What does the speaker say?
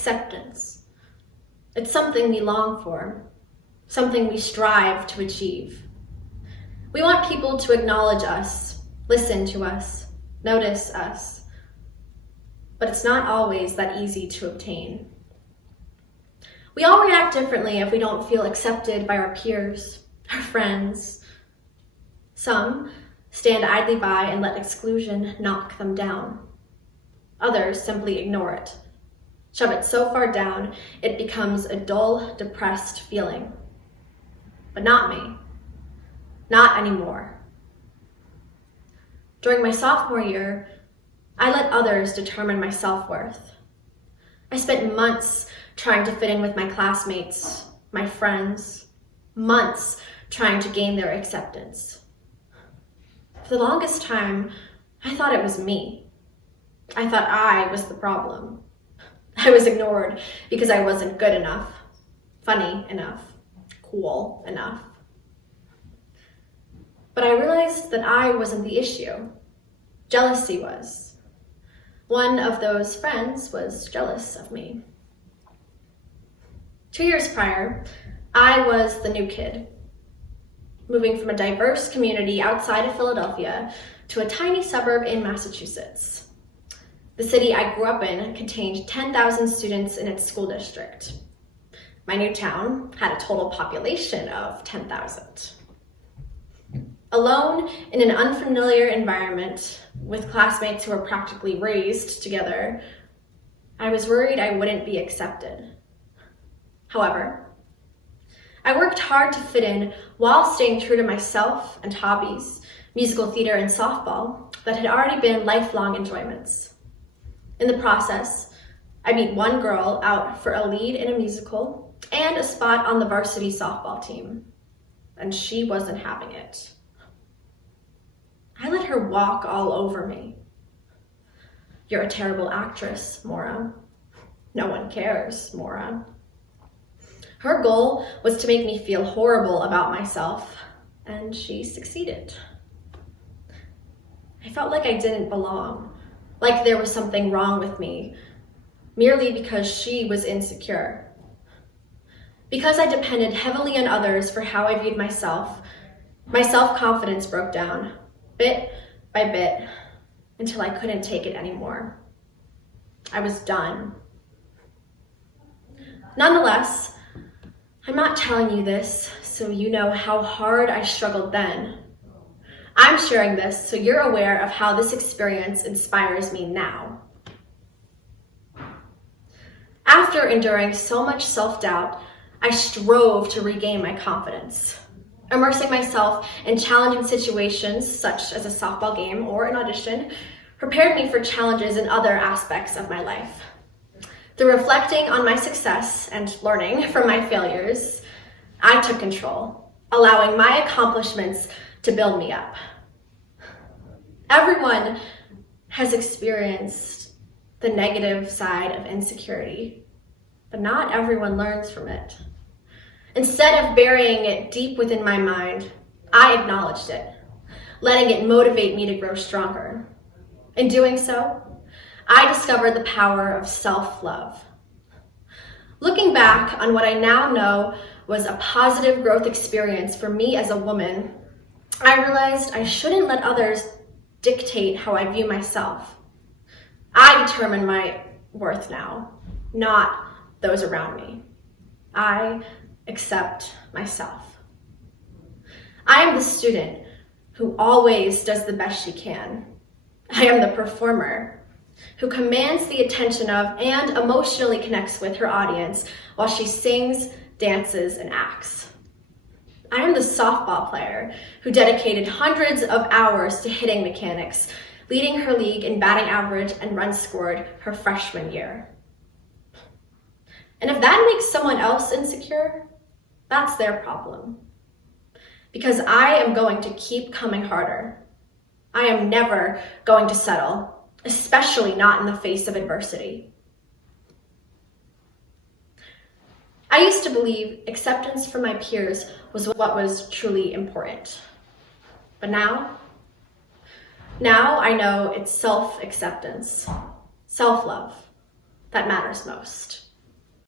acceptance. It's something we long for, something we strive to achieve. We want people to acknowledge us, listen to us, notice us, but it's not always that easy to obtain. We all react differently if we don't feel accepted by our peers, our friends. Some stand idly by and let exclusion knock them down. Others simply ignore it, shove it so far down it becomes a dull, depressed feeling. But not me. Not anymore. During my sophomore year, I let others determine my self-worth. I spent months trying to fit in with my classmates, my friends, months trying to gain their acceptance. For the longest time, I thought it was me. I thought I was the problem. I was ignored because I wasn't good enough, funny enough, cool enough. But I realized that I wasn't the issue. Jealousy was. One of those friends was jealous of me. 2 years prior, I was the new kid, moving from a diverse community outside of Philadelphia to a tiny suburb in Massachusetts. The city I grew up in contained 10,000 students in its school district. My new town had a total population of 10,000. Alone in an unfamiliar environment with classmates who were practically raised together, I was worried I wouldn't be accepted. However, I worked hard to fit in while staying true to myself and hobbies, musical theater and softball, that had already been lifelong enjoyments. In the process, I beat one girl out for a lead in a musical and a spot on the varsity softball team, and she wasn't having it. I let her walk all over me. You're a terrible actress, Maura. No one cares, Maura. Her goal was to make me feel horrible about myself, and she succeeded. I felt like I didn't belong, like there was something wrong with me, merely because she was insecure. Because I depended heavily on others for how I viewed myself, my self-confidence broke down, bit by bit, until I couldn't take it anymore. I was done. Nonetheless, I'm not telling you this so you know how hard I struggled then. I'm sharing this so you're aware of how this experience inspires me now. After enduring so much self-doubt, I strove to regain my confidence. Immersing myself in challenging situations, such as a softball game or an audition, prepared me for challenges in other aspects of my life. Through reflecting on my success and learning from my failures, I took control, allowing my accomplishments to build me up. Everyone has experienced the negative side of insecurity, but not everyone learns from it. Instead of burying it deep within my mind, I acknowledged it, letting it motivate me to grow stronger. In doing so, I discovered the power of self-love. Looking back on what I now know was a positive growth experience for me as a woman, I realized I shouldn't let others dictate how I view myself. I determine my worth now, not those around me. I accept myself. I am the student who always does the best she can. I am the performer who commands the attention of and emotionally connects with her audience while she sings, dances, and acts. I am the softball player who dedicated hundreds of hours to hitting mechanics, leading her league in batting average and runs scored her freshman year. And if that makes someone else insecure, that's their problem. Because I am going to keep coming harder. I am never going to settle, especially not in the face of adversity. I used to believe acceptance from my peers was what was truly important. But now I know it's self-acceptance, self-love that matters most.